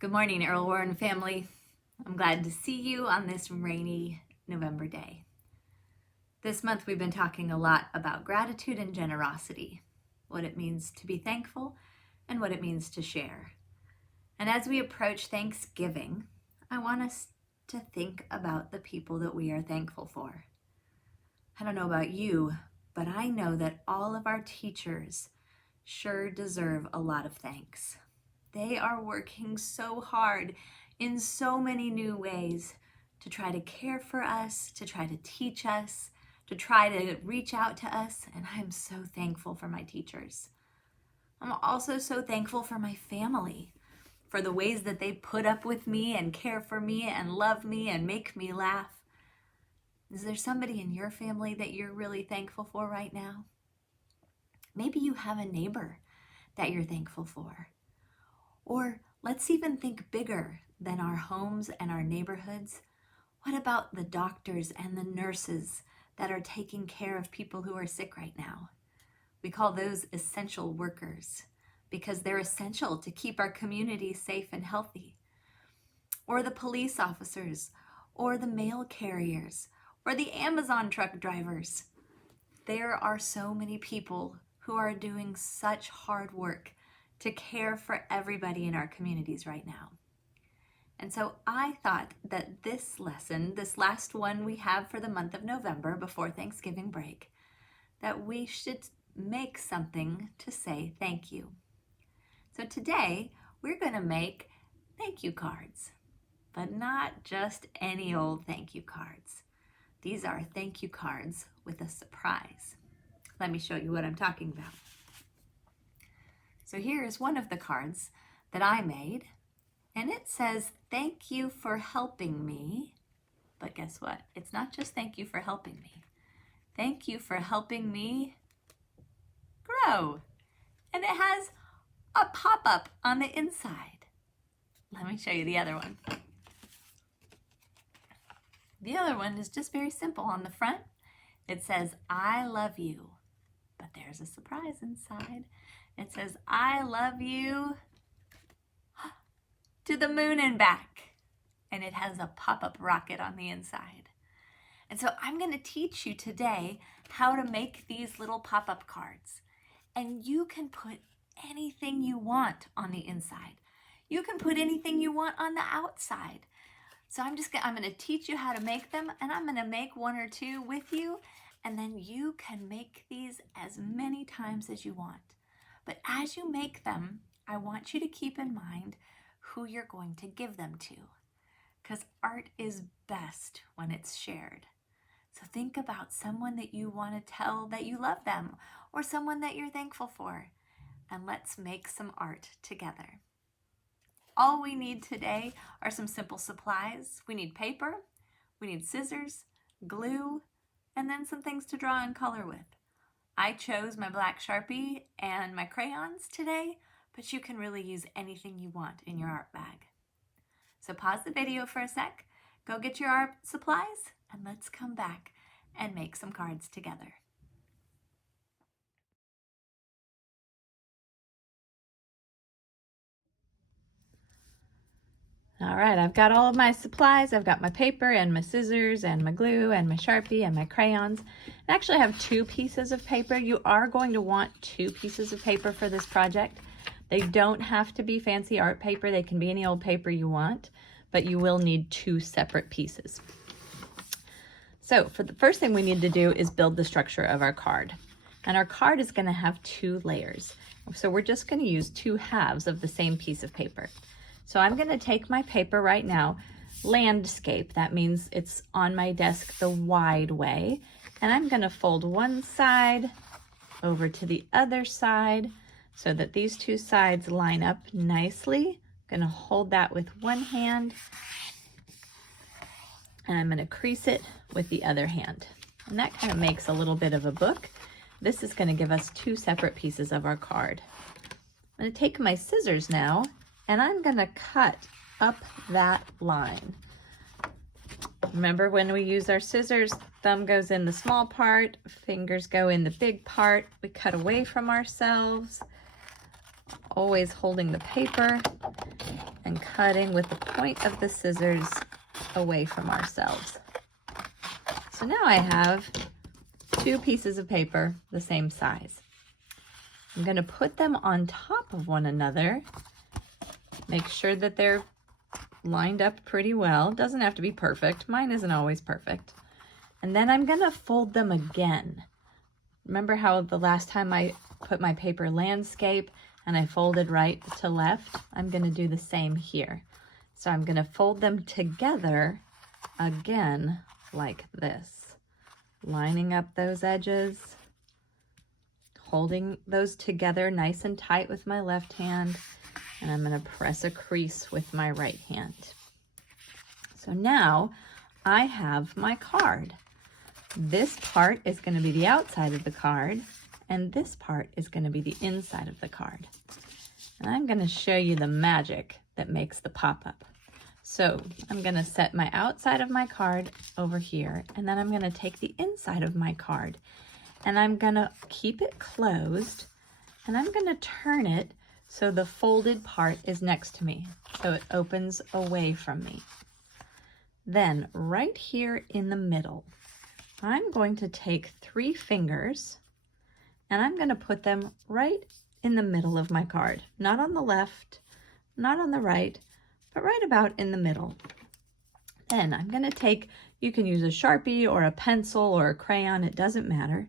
Good morning, Earl Warren family. I'm glad to see you on this rainy November day. This month we've been talking a lot about gratitude and generosity, what it means to be thankful and what it means to share. And as we approach Thanksgiving, I want us to think about the people that we are thankful for. I don't know about you, but I know that all of our teachers sure deserve a lot of thanks. They are working so hard in so many new ways to try to care for us, to try to teach us, to try to reach out to us, and I'm so thankful for my teachers. I'm also so thankful for my family, for the ways that they put up with me and care for me and love me and make me laugh. Is there somebody in your family that you're really thankful for right now? Maybe you have a neighbor that you're thankful for. Or let's even think bigger than our homes and our neighborhoods. What about the doctors and the nurses that are taking care of people who are sick right now? We call those essential workers because they're essential to keep our community safe and healthy. Or the police officers, or the mail carriers, or the Amazon truck drivers. There are so many people who are doing such hard work to care for everybody in our communities right now. And so I thought that this lesson, this last one we have for the month of November before Thanksgiving break, that we should make something to say thank you. So today we're going to make thank you cards, but not just any old thank you cards. These are thank you cards with a surprise. Let me show you what I'm talking about. So here is one of the cards that I made, and it says, thank you for helping me. But guess what? It's not just thank you for helping me. Thank you for helping me grow. And it has a pop-up on the inside. Let me show you the other one. The other one is just very simple. On the front, it says, I love you. But there's a surprise inside. It says, I love you to the moon and back. And it has a pop-up rocket on the inside. And so I'm going to teach you today how to make these little pop-up cards. And you can put anything you want on the inside. You can put anything you want on the outside. So I'm going to teach you how to make them, and I'm going to make one or two with you, and then you can make these as many times as you want. But as you make them, I want you to keep in mind who you're going to give them to, because art is best when it's shared. So think about someone that you want to tell that you love them, or someone that you're thankful for, and let's make some art together. All we need today are some simple supplies. We need paper, we need scissors, glue, and then some things to draw and color with. I chose my black Sharpie and my crayons today, but you can really use anything you want in your art bag. So pause the video for a sec, go get your art supplies, and let's come back and make some cards together. All right, I've got all of my supplies. I've got my paper and my scissors and my glue and my Sharpie and my crayons. I actually have 2 pieces of paper. You are going to want 2 pieces of paper for this project. They don't have to be fancy art paper. They can be any old paper you want, but you will need 2 separate pieces. So for the first thing we need to do is build the structure of our card. And our card is going to have 2 layers. So we're just going to use 2 halves of the same piece of paper. So I'm going to take my paper right now, landscape, that means it's on my desk the wide way, and I'm going to fold one side over to the other side so that these 2 sides line up nicely. I'm going to hold that with one hand, and I'm going to crease it with the other hand. And that kind of makes a little bit of a book. This is going to give us 2 separate pieces of our card. I'm going to take my scissors now, and I'm going to cut up that line. Remember, when we use our scissors, thumb goes in the small part, fingers go in the big part. We cut away from ourselves, always holding the paper and cutting with the point of the scissors away from ourselves. So now I have 2 pieces of paper the same size. I'm going to put them on top of one another. Make sure that they're lined up pretty well. Doesn't have to be perfect. Mine isn't always perfect. And then I'm going to fold them again. Remember how the last time I put my paper landscape and I folded right to left? I'm going to do the same here. So I'm going to fold them together again like this, lining up those edges, holding those together nice and tight with my left hand, and I'm going to press a crease with my right hand. So now I have my card. This part is going to be the outside of the card, and this part is going to be the inside of the card. And I'm going to show you the magic that makes the pop-up. So I'm going to set my outside of my card over here, and then I'm going to take the inside of my card, and I'm going to keep it closed, and I'm going to turn it so the folded part is next to me, so it opens away from me. Then right here in the middle, I'm going to take 3 fingers, and I'm going to put them right in the middle of my card. Not on the left, not on the right, but right about in the middle. Then I'm going to take, you can use a Sharpie or a pencil or a crayon, it doesn't matter.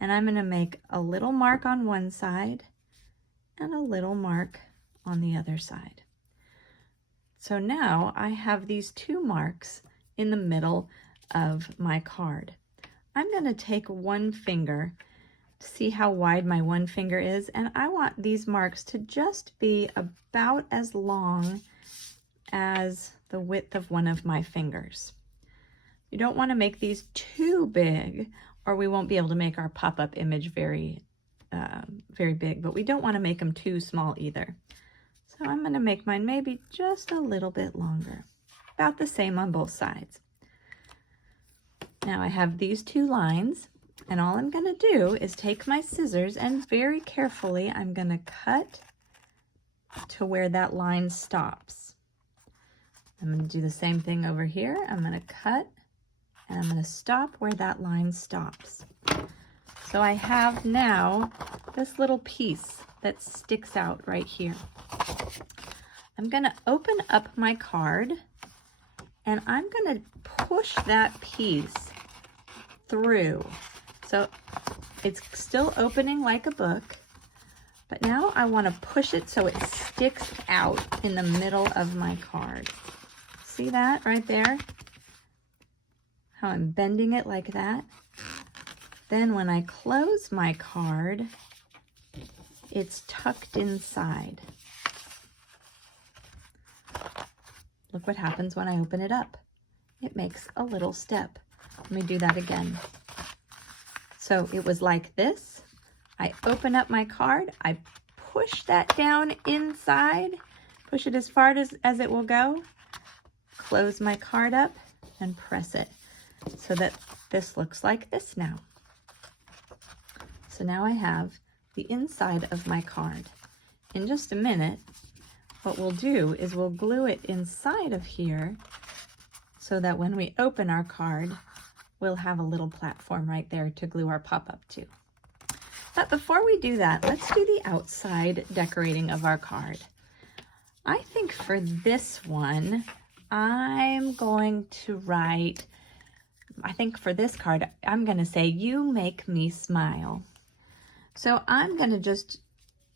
And I'm going to make a little mark on one side and a little mark on the other side. So now I have these 2 marks in the middle of my card. I'm going to take 1 finger to see how wide my 1 finger is, and I want these marks to just be about as long as the width of one of my fingers. You don't want to make these too big, or we won't be able to make our pop-up image very big, but we don't want to make them too small either. So I'm going to make mine maybe just a little bit longer, about the same on both sides. Now I have these 2 lines, and all I'm going to do is take my scissors and very carefully I'm going to cut to where that line stops. I'm going to do the same thing over here. I'm going to cut and I'm going to stop where that line stops. So I have now this little piece that sticks out right here. I'm going to open up my card and I'm going to push that piece through. So it's still opening like a book, but now I want to push it so it sticks out in the middle of my card. See that right there? How I'm bending it like that. Then when I close my card, it's tucked inside. Look what happens when I open it up. It makes a little step. Let me do that again. So it was like this. I open up my card, I push that down inside, push it as far as it will go, close my card up and press it so that this looks like this now. So now I have the inside of my card. In just a minute, what we'll do is we'll glue it inside of here so that when we open our card, we'll have a little platform right there to glue our pop-up to. But before we do that, let's do the outside decorating of our card. I think for this one, I'm going to write, I think for this card, I'm going to say, "You make me smile." So I'm going to just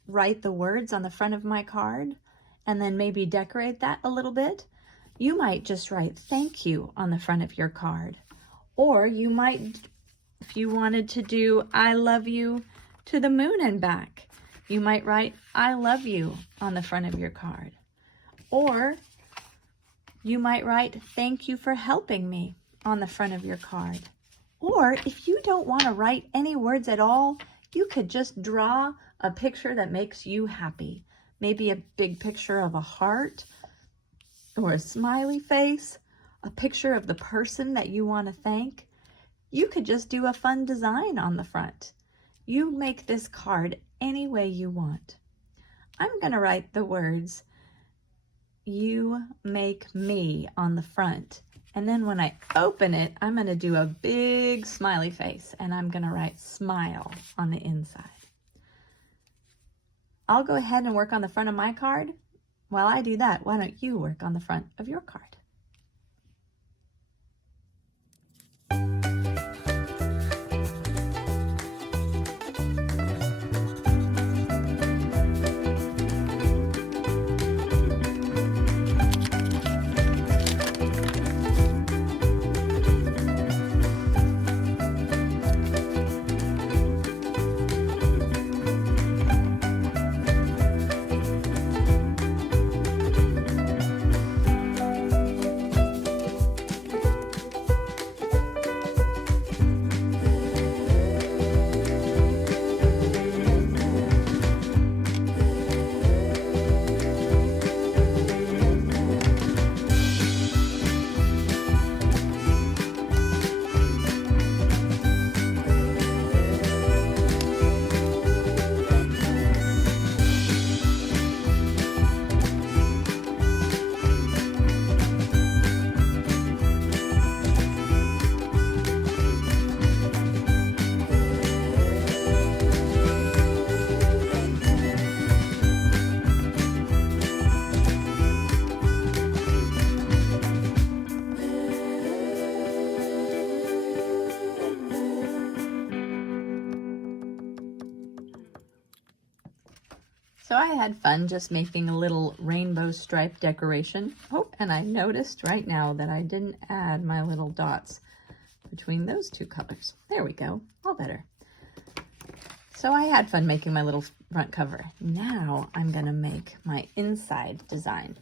write the words on the front of my card and then maybe decorate that a little bit. You might just write "thank you" on the front of your card. Or you might, if you wanted to do "I love you" to the moon and back, you might write "I love you" on the front of your card. Or you might write "thank you for helping me" on the front of your card. Or if you don't want to write any words at all, you could just draw a picture that makes you happy. Maybe a big picture of a heart or a smiley face, a picture of the person that you want to thank. You could just do a fun design on the front. You make this card any way you want. I'm going to write the words, You Make Me on the front. And then when I open it, I'm going to do a big smiley face, and I'm going to write smile on the inside. I'll go ahead and work on the front of my card. While I do that, why don't you work on the front of your card? So I had fun just making a little rainbow stripe decoration. Oh, and I noticed right now that I didn't add my little dots between those two colors. There we go, all better. So I had fun making my little front cover. Now I'm gonna make my inside design.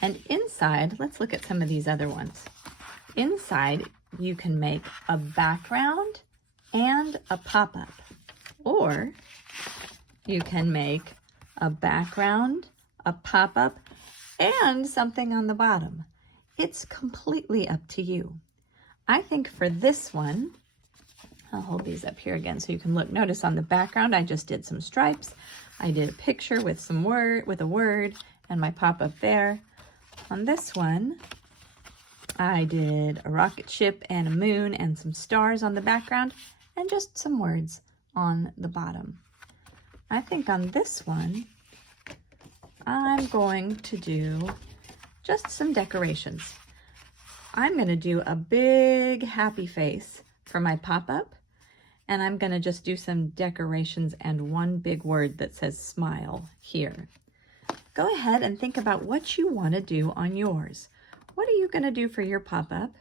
And inside, let's look at some of these other ones. Inside, you can make a background and a pop-up, or you can make a background, a pop-up, and something on the bottom. It's completely up to you. I think for this one, I'll hold these up here again so you can look. Notice on the background, I just did some stripes. I did a picture with some with a word and my pop-up there. On this one, I did a rocket ship and a moon and some stars on the background and just some words on the bottom. I think on this one, I'm going to do just some decorations. I'm going to do a big happy face for my pop-up, and I'm going to just do some decorations and one big word that says smile here. Go ahead and think about what you want to do on yours. What are you going to do for your pop-up?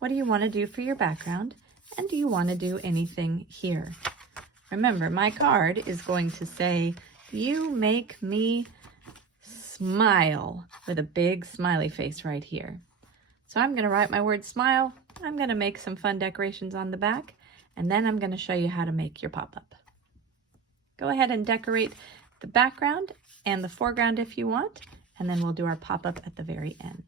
What do you want to do for your background? And do you want to do anything here? Remember, my card is going to say, "You make me smile," with a big smiley face right here. So I'm going to write my word smile. I'm going to make some fun decorations on the back, and then I'm going to show you how to make your pop-up. Go ahead and decorate the background and the foreground if you want, and then we'll do our pop-up at the very end.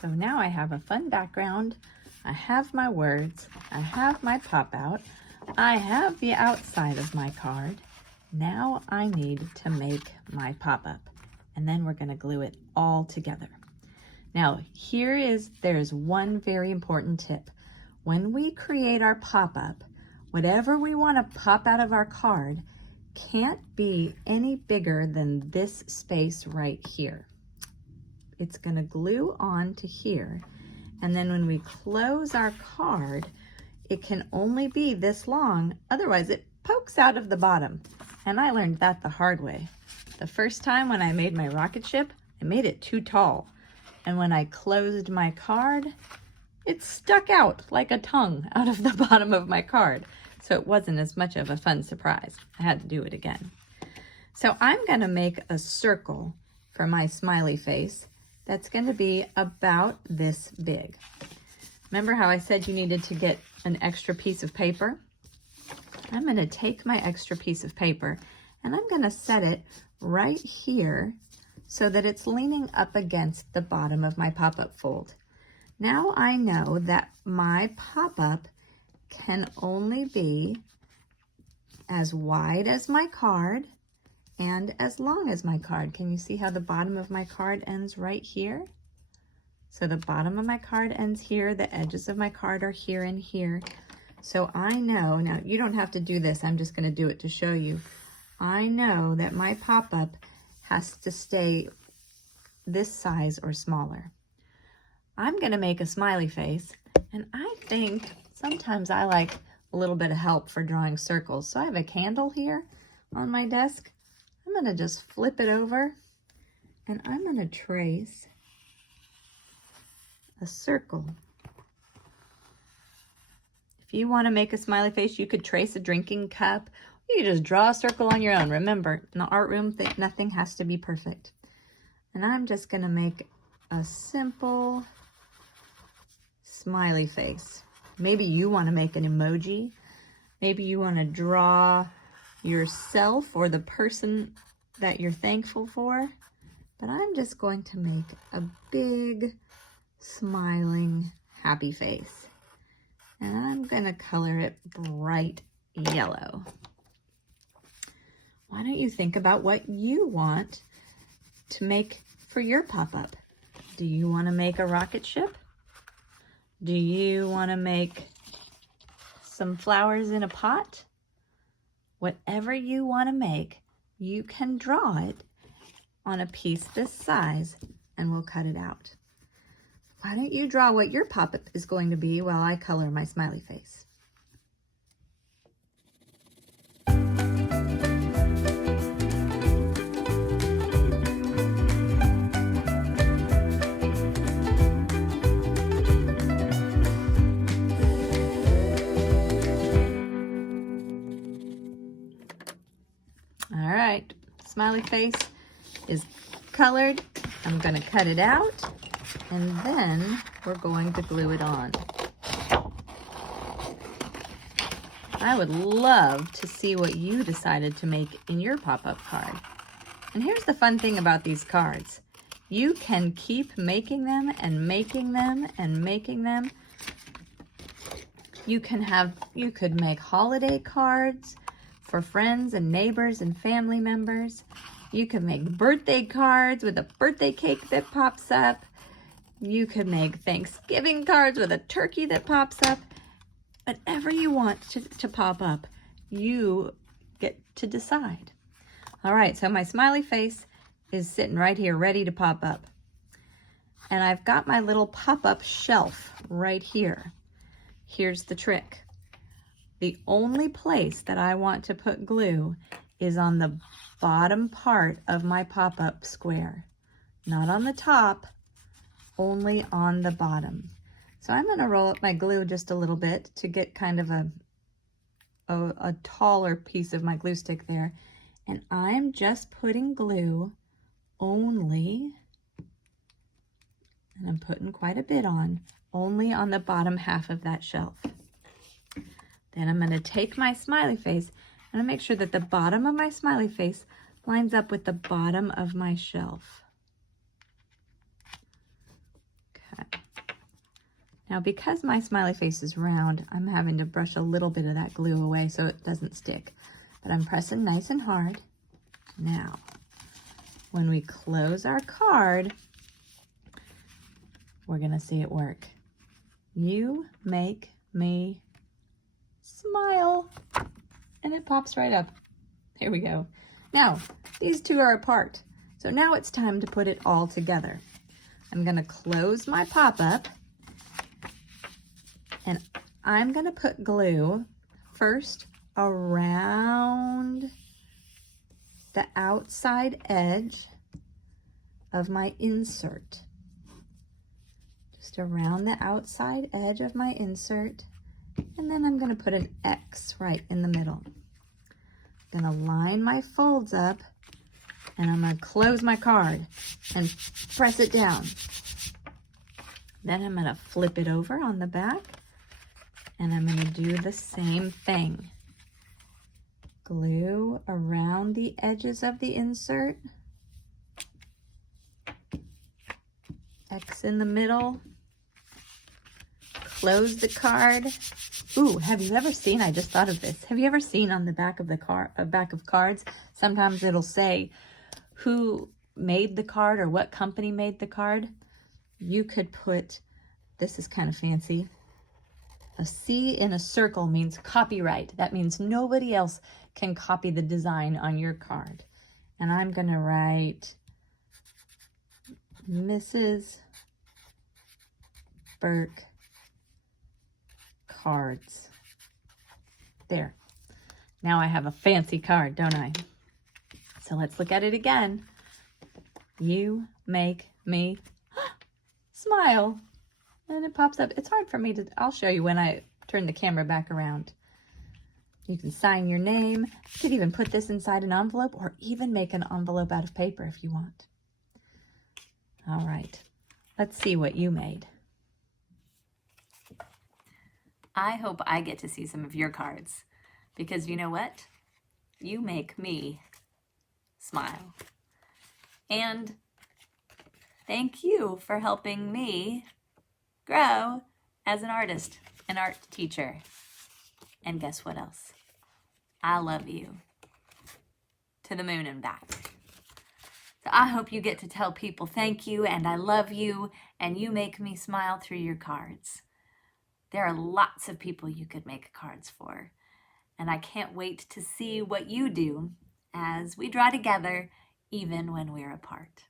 So now I have a fun background, I have my words, I have my pop out, I have the outside of my card. Now I need to make my pop-up, and then we're going to glue it all together. Now there's one very important tip. When we create our pop-up, whatever we want to pop out of our card can't be any bigger than this space right here. It's going to glue on to here, and then when we close our card, it can only be this long, otherwise it pokes out of the bottom. And I learned that the hard way. The first time when I made my rocket ship, I made it too tall. And when I closed my card, it stuck out like a tongue out of the bottom of my card. So it wasn't as much of a fun surprise. I had to do it again. So I'm gonna make a circle for my smiley face that's gonna be about this big. Remember how I said you needed to get an extra piece of paper? I'm going to take my extra piece of paper and I'm going to set it right here so that it's leaning up against the bottom of my pop-up fold. Now I know that my pop-up can only be as wide as my card and as long as my card. Can you see how the bottom of my card ends right here? So the bottom of my card ends here, the edges of my card are here and here. So I know, now you don't have to do this, I'm just gonna do it to show you. I know that my pop-up has to stay this size or smaller. I'm gonna make a smiley face, and I think sometimes I like a little bit of help for drawing circles. So I have a candle here on my desk. I'm gonna just flip it over, and I'm gonna trace a circle. If you want to make a smiley face, you could trace a drinking cup. You could just draw a circle on your own. Remember, in the art room, nothing has to be perfect. And I'm just going to make a simple smiley face. Maybe you want to make an emoji. Maybe you want to draw yourself or the person that you're thankful for. But I'm just going to make a big smiling happy face, and I'm gonna color it bright yellow. Why don't you think about what you want to make for your pop-up? Do you want to make a rocket ship? Do you want to make some flowers in a pot? Whatever you want to make, you can draw it on a piece this size and we'll cut it out. Why don't you draw what your pop-up is going to be while I color my smiley face? All right, smiley face is colored. I'm going to cut it out, and then we're going to glue it on. I would love to see what you decided to make in your pop-up card. And here's the fun thing about these cards. You can keep making them and making them and making them. You could make holiday cards for friends and neighbors and family members. You could make birthday cards with a birthday cake that pops up. You could make Thanksgiving cards with a turkey that pops up. Whatever you want to pop up, you get to decide. All right, so my smiley face is sitting right here ready to pop up. And I've got my little pop-up shelf right here. Here's the trick. The only place that I want to put glue is on the bottom part of my pop-up square. Not on the top, only on the bottom. So I'm going to roll up my glue just a little bit to get kind of a taller piece of my glue stick there. And I'm just putting glue only, and I'm putting quite a bit on, only on the bottom half of that shelf. Then I'm going to take my smiley face and make sure that the bottom of my smiley face lines up with the bottom of my shelf. Okay. Now, because my smiley face is round, I'm having to brush a little bit of that glue away so it doesn't stick. But I'm pressing nice and hard. Now, when we close our card, we're going to see it work. You make me smile. And it pops right up. Here we go. Now, these two are apart. So now it's time to put it all together. I'm going to close my pop-up. And I'm going to put glue first around the outside edge of my insert. Just around the outside edge of my insert. And then I'm going to put an X right in the middle. I'm going to line my folds up and I'm going to close my card and press it down. Then I'm going to flip it over on the back. And I'm going to do the same thing. Glue around the edges of the insert. X in the middle. Close the card. Ooh, have you ever seen, I just thought of this. Have you ever seen on the back of the back of cards, sometimes it'll say who made the card or what company made the card? You could put, this is kind of fancy, a C in a circle means copyright. That means nobody else can copy the design on your card. And I'm going to write Mrs. Burke Cards. There. Now I have a fancy card, don't I? So let's look at it again. You make me smile. And it pops up. It's hard for me to, I'll show you when I turn the camera back around. You can sign your name. You could even put this inside an envelope or even make an envelope out of paper if you want. All right, let's see what you made. I hope I get to see some of your cards because you know what? You make me smile. And thank you for helping me grow as an artist, an art teacher. And guess what else? I love you to the moon and back. So I hope you get to tell people thank you and I love you and you make me smile through your cards. There are lots of people you could make cards for. And I can't wait to see what you do as we draw together even when we're apart.